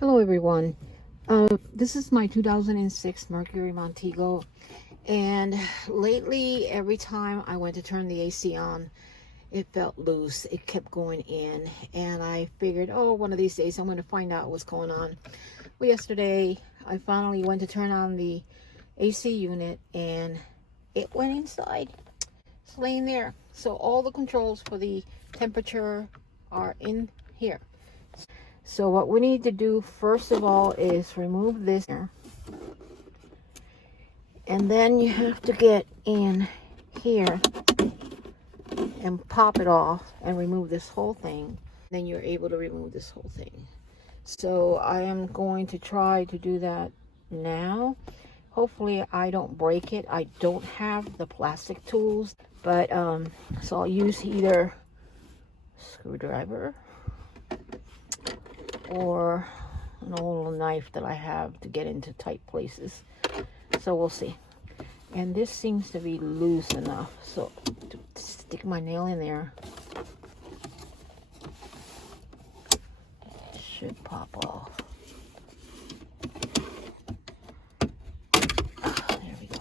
Hello everyone. This is my 2006 Mercury Montego, and lately every time I went to turn the AC on, it felt loose. It kept going in, and I figured, oh, one of these days I'm going to find out what's going on. Well, yesterday I finally went to turn on the AC unit, and it went inside. It's laying there. So all the controls for the temperature are in here. So what we need to do first of all is remove this here. And then you have to get in here and pop it off and remove this whole thing. Then you're able to remove this whole thing. So I am going to try to do that now. Hopefully I don't break it. I don't have the plastic tools, but so I'll use either screwdriver or an old knife that I have to get into tight places. So we'll see. And this seems to be loose enough, so to stick my nail in there, it should pop off. There we go.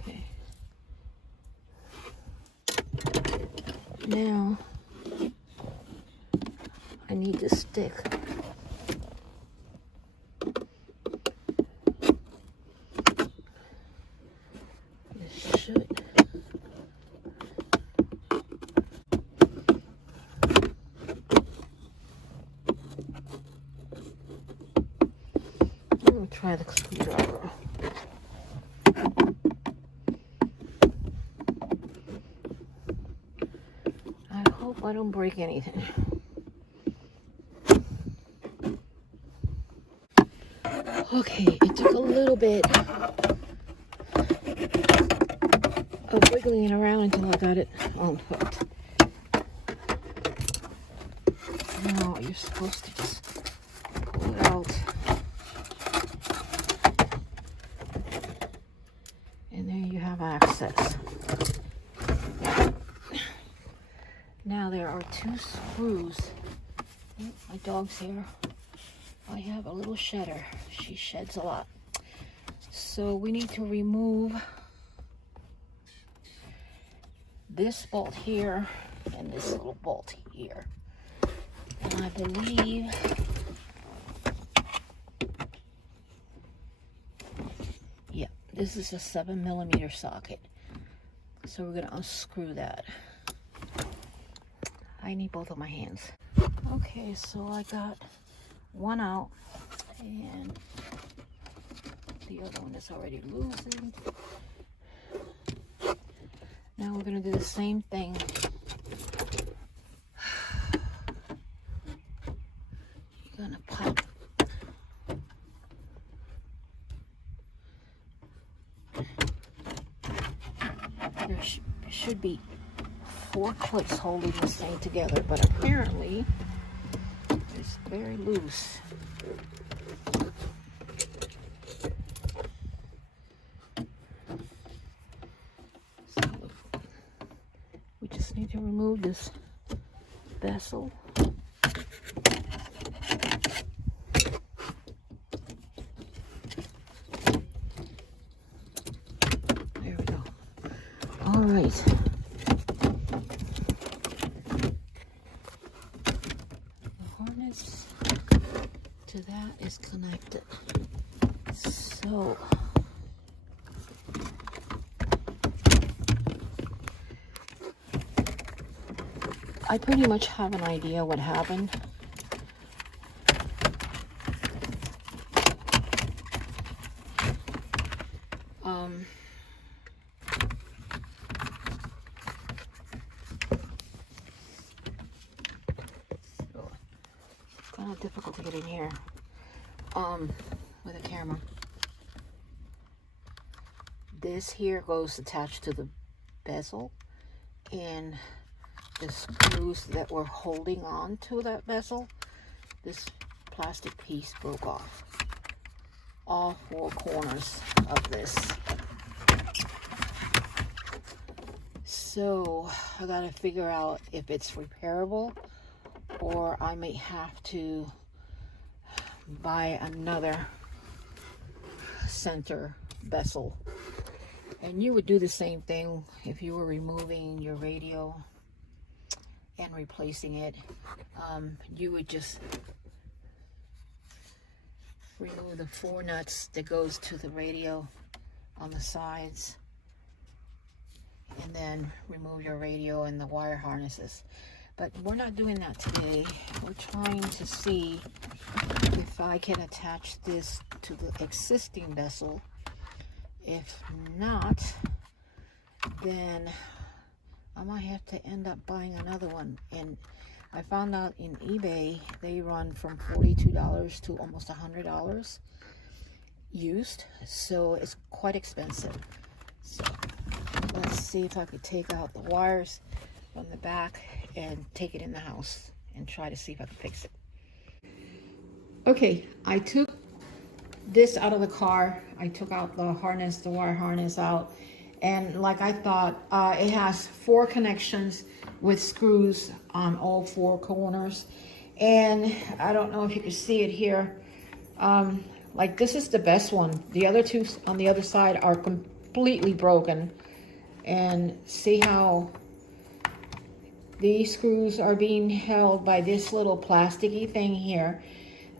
Okay. Now I need to stick this should I'm gonna try the screwdriver. I hope I don't break anything. Okay, it took a little bit of wiggling it around until I got it unhooked. Now you're supposed to just pull it out. And there you have access. Now there are two screws. Oh, my dog's here. I have a little shedder. She sheds a lot. So we need to remove this bolt here and this little bolt here. And I believe this is a 7mm socket. So we're gonna unscrew that. I need both of my hands. Okay, so I got one out, and the other one is already loosened. Now we're gonna do the same thing. You're gonna pop. There should be 4 clips holding this thing together, but apparently it's very loose. So we just need to remove this bezel. There we go. All right. To that is connected. So I pretty much have an idea what happened. Kind of difficult to get in here with a camera. This here goes attached to the bezel, and the screws that were holding on to that bezel, this plastic piece broke off. All 4 corners of this. So I gotta figure out if it's repairable or I may have to buy another center bezel. And you would do the same thing if you were removing your radio and replacing it. You would just remove the 4 nuts that goes to the radio on the sides, and then remove your radio and the wire harnesses. But we're not doing that today. We're trying to see if I can attach this to the existing bezel. If not, then I might have to end up buying another one. And I found out in eBay they run from $42 to almost $100 used, so it's quite expensive. So let's see if I could take out the wires from the back and take it in the house and try to see if I can fix it. Okay, I took this out of the car. I took out the harness, the wire harness out, and like I thought, it has 4 connections with screws on all 4 corners. And I don't know if you can see it here. Like, this is the best one. The other 2 on the other side are completely broken. And see how these screws are being held by this little plasticky thing here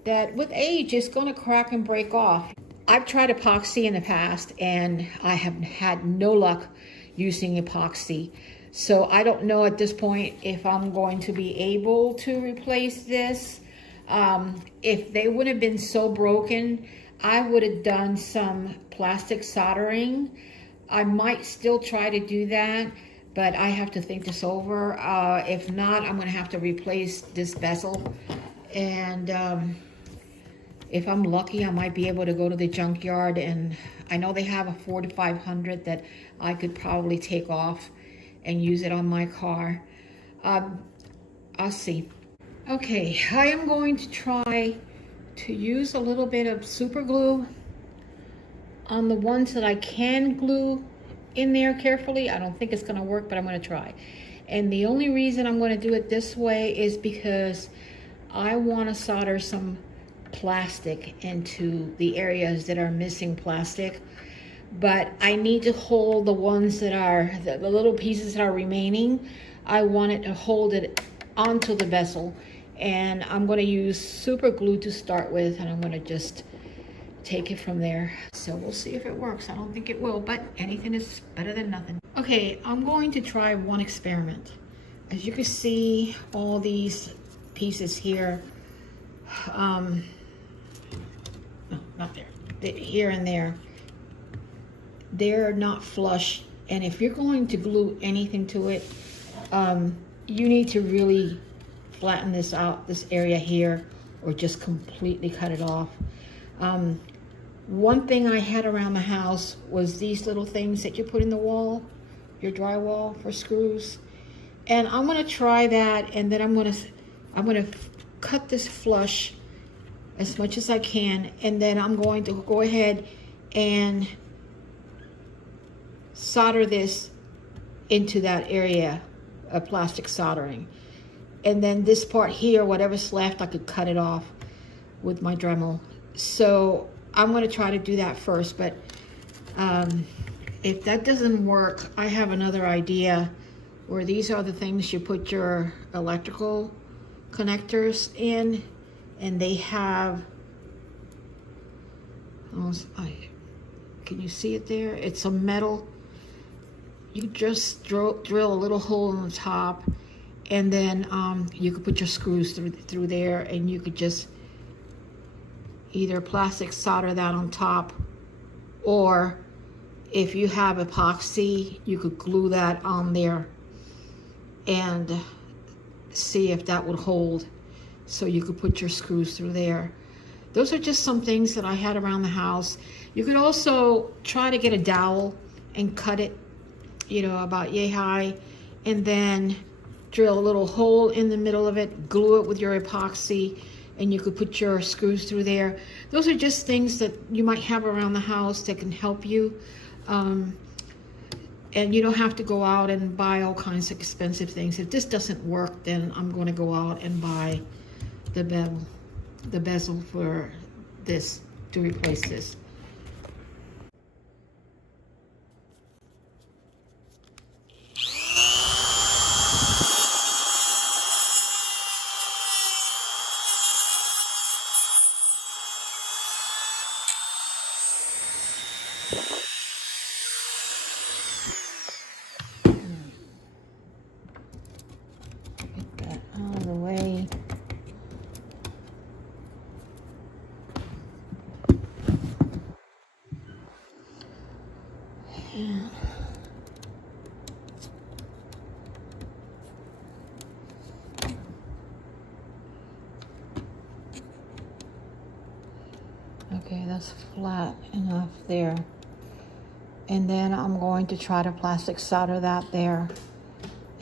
that with age is going to crack and break off. I've tried epoxy in the past and I have had no luck using epoxy. So I don't know at this point if I'm going to be able to replace this. If they would have been so broken, I would have done some plastic soldering. I might still try to do that, but I have to think this over. If not, I'm going to have to replace this bezel. And if I'm lucky, I might be able to go to the junkyard, and I know they have a 4 to 500 that I could probably take off and use it on my car. I'll see. Okay, I am going to try to use a little bit of super glue on the ones that I can glue in there carefully. I don't think it's going to work, but I'm going to try. And the only reason I'm going to do it this way is because I want to solder some plastic into the areas that are missing plastic, but I need to hold the ones that are the little pieces that are remaining. I want it to hold it onto the bezel, and I'm going to use super glue to start with, and I'm going to just take it from there. So we'll see if it works. I don't think it will, but anything is better than nothing. Okay, I'm going to try one experiment. As you can see, all these pieces here, no, not there, here and there, they're not flush. And if you're going to glue anything to it, you need to really flatten this out, this area here, or just completely cut it off. One thing I had around the house was these little things that you put in the wall, your drywall for screws. And I'm gonna try that, and then I'm gonna cut this flush as much as I can, and then I'm going to go ahead and solder this into that area of plastic soldering. And then this part here, whatever's left, I could cut it off with my Dremel. So I'm going to try to do that first, but if that doesn't work, I have another idea where these are the things you put your electrical connectors in, and they have, can you see it there? It's a metal. You just drill a little hole in the top, and then you could put your screws through there, and you could just either plastic solder that on top, or if you have epoxy, you could glue that on there and see if that would hold, so you could put your screws through there. Those are just some things that I had around the house. You could also try to get a dowel and cut it, you know, about yay high, and then drill a little hole in the middle of it, glue it with your epoxy, and you could put your screws through there. Those are just things that you might have around the house that can help you. And And you don't have to go out and buy all kinds of expensive things. If this doesn't work, then I'm going to go out and buy the bezel for this, to replace this. Get that out of the way. And okay, that's flat enough there. And then I'm going to try to plastic solder that there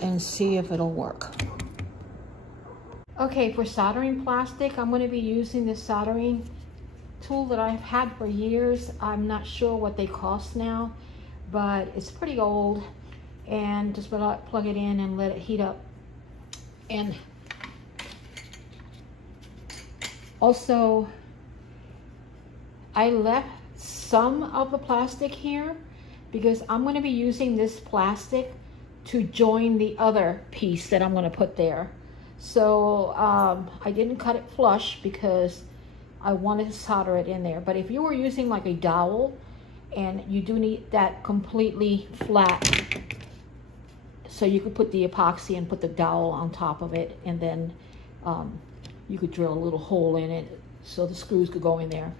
and see if it'll work. Okay, for soldering plastic, I'm going to be using this soldering tool that I've had for years. I'm not sure what they cost now, but it's pretty old. And just plug it in and let it heat up. And also, I left some of the plastic here because I'm going to be using this plastic to join the other piece that I'm going to put there. So I didn't cut it flush because I wanted to solder it in there. But if you were using like a dowel, and you do need that completely flat, so you could put the epoxy and put the dowel on top of it, and then you could drill a little hole in it so the screws could go in there.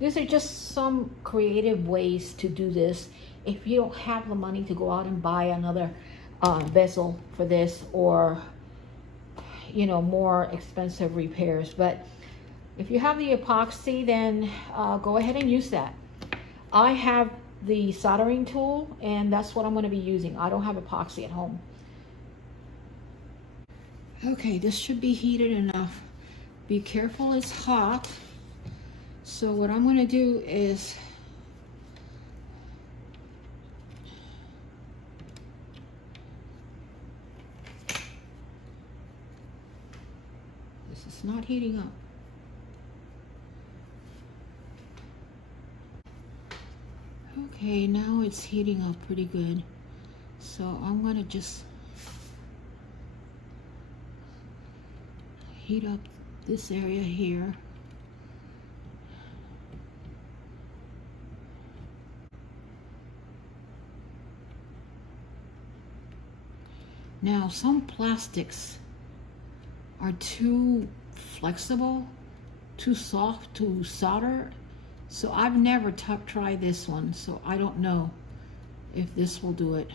These are just some creative ways to do this. If you don't have the money to go out and buy another bezel for this, or you know, more expensive repairs. But if you have the epoxy, then go ahead and use that. I have the soldering tool, and that's what I'm going to be using. I don't have epoxy at home. Okay, this should be heated enough. Be careful, it's hot. So what I'm going to do is this is not heating up. Okay, now it's heating up pretty good. So I'm going to just heat up this area here. Now, some plastics are too flexible, too soft to solder. So I've never tried this one, so I don't know if this will do it.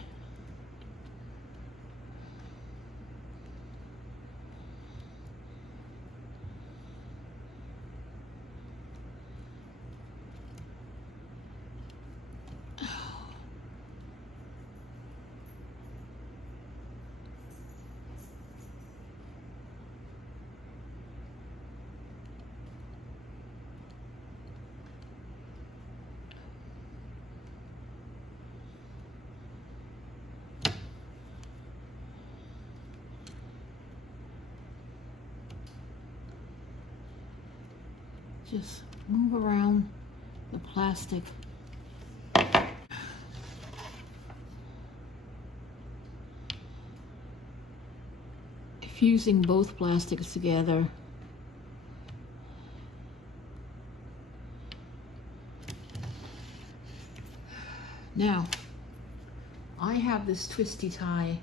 Just move around the plastic. Fusing both plastics together. Now, I have this twisty tie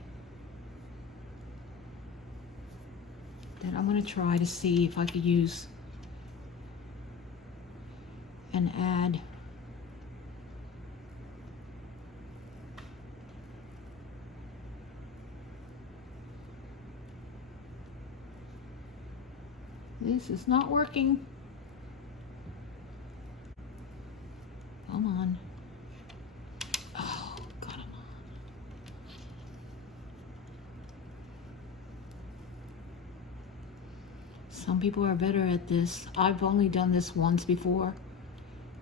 that I'm going to try to see if I could use and add this is not working. Come on. Oh, come on. Some people are better at this. I've only done this once before,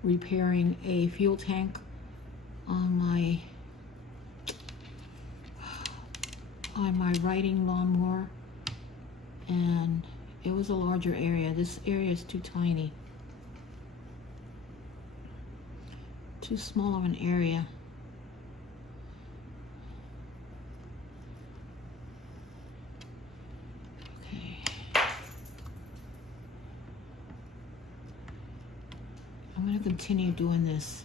repairing a fuel tank on my on my riding lawnmower, and it was a larger area. This area is too tiny, too small of an area. Okay. I'm going to continue doing this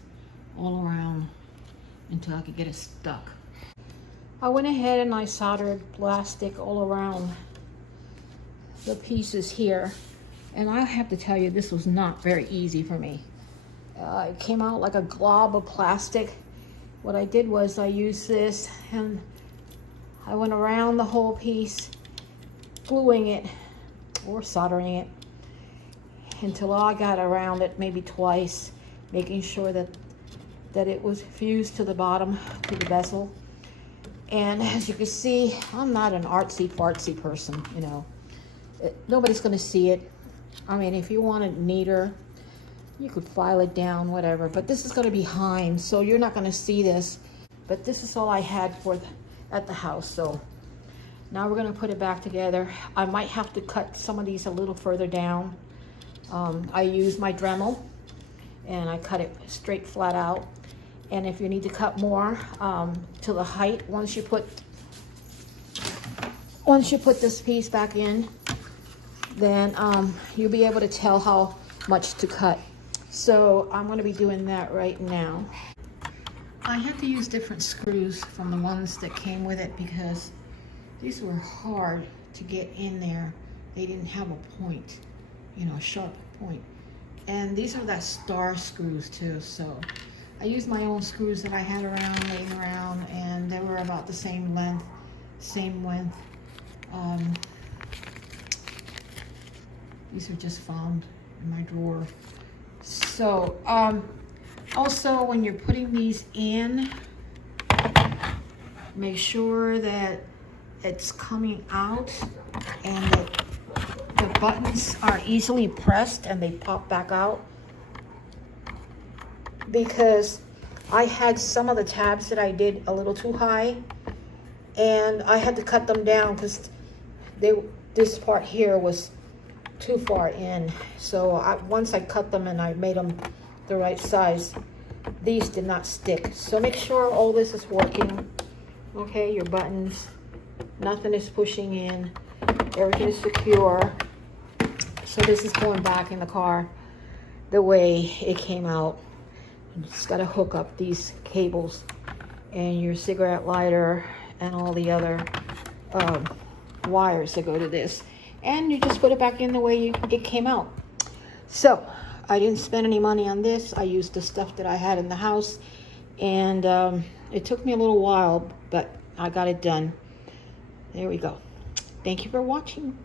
all around until I can get it stuck. I went ahead and I soldered plastic all around the pieces here, and I have to tell you, this was not very easy for me. It came out like a glob of plastic. What I did was I used this and I went around the whole piece, gluing it or soldering it until I got around it maybe twice, making sure that it was fused to the bottom, to the bezel. And as you can see, I'm not an artsy-fartsy person, you know. Nobody's gonna see it. I mean, if you want it neater, you could file it down, whatever. But this is gonna be behind, so you're not gonna see this. But this is all I had at the house. So now we're gonna put it back together. I might have to cut some of these a little further down. I use my Dremel, and I cut it straight flat out. And if you need to cut more to the height, once you put this piece back in, then you'll be able to tell how much to cut. So I'm going to be doing that right now. I had to use different screws from the ones that came with it because these were hard to get in there. They didn't have a point, you know, a sharp point. And these are that star screws too, so I used my own screws that I had laying around, and they were about the same length, same width. These are just found in my drawer. So, also when you're putting these in, make sure that it's coming out and that the buttons are easily pressed and they pop back out. Because I had some of the tabs that I did a little too high, and I had to cut them down because this part here was too far in. So once I cut them and I made them the right size, these did not stick. So make sure all this is working. Okay, your buttons, nothing is pushing in, everything is secure. So this is going back in the car the way it came out. You just got to hook up these cables and your cigarette lighter and all the other wires that go to this, and you just put it back in the way it came out. So I didn't spend any money on this. I used the stuff that I had in the house, and it took me a little while, but I got it done. There we go. Thank you for watching.